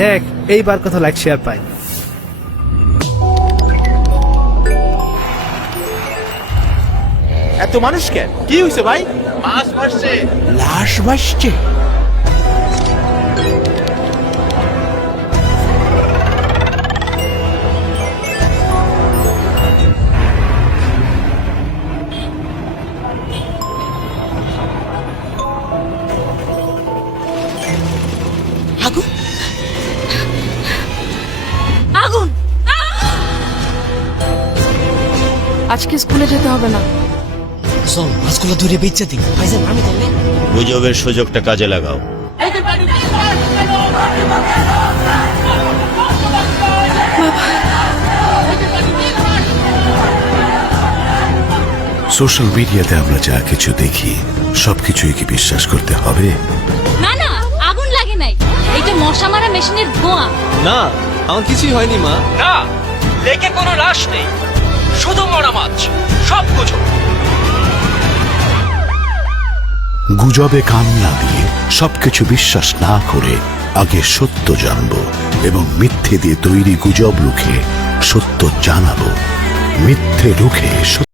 দেখ এইবার কত লাইক শেয়ার পাই। এত মানুষ কেন? কি হয়েছে ভাই? মাছ মারছে। লাশ ভাসছে। আগুন আগুন! আজকে স্কুলে যেতে হবে না। চল মাছগুলো ধরে বেচে দিই। ভাইজান আমি তাহলে গুজবের সুযোগটা কাজে লাগাও। সোশ্যাল মিডিয়াতে আমরা যা কিছু দেখি সবকিছুই কি বিশ্বাস করতে হবে? না না, আগুন লাগে নাই, এটা মশা মারা মেশিনের ধোঁয়া। না, আমার কিছুই হয়নি মা। না, লেকে কোনো লাশ নেই, শুধু মরা মাছ। সব গুজব। গুজবে কান না দিয়ে সবকিছু বিশ্বাস না করে আগে সত্য জানবো এবং মিথ্যে দিয়ে তৈরি গুজব রুখে সত্য জানাবো। মিথ্যে রুখে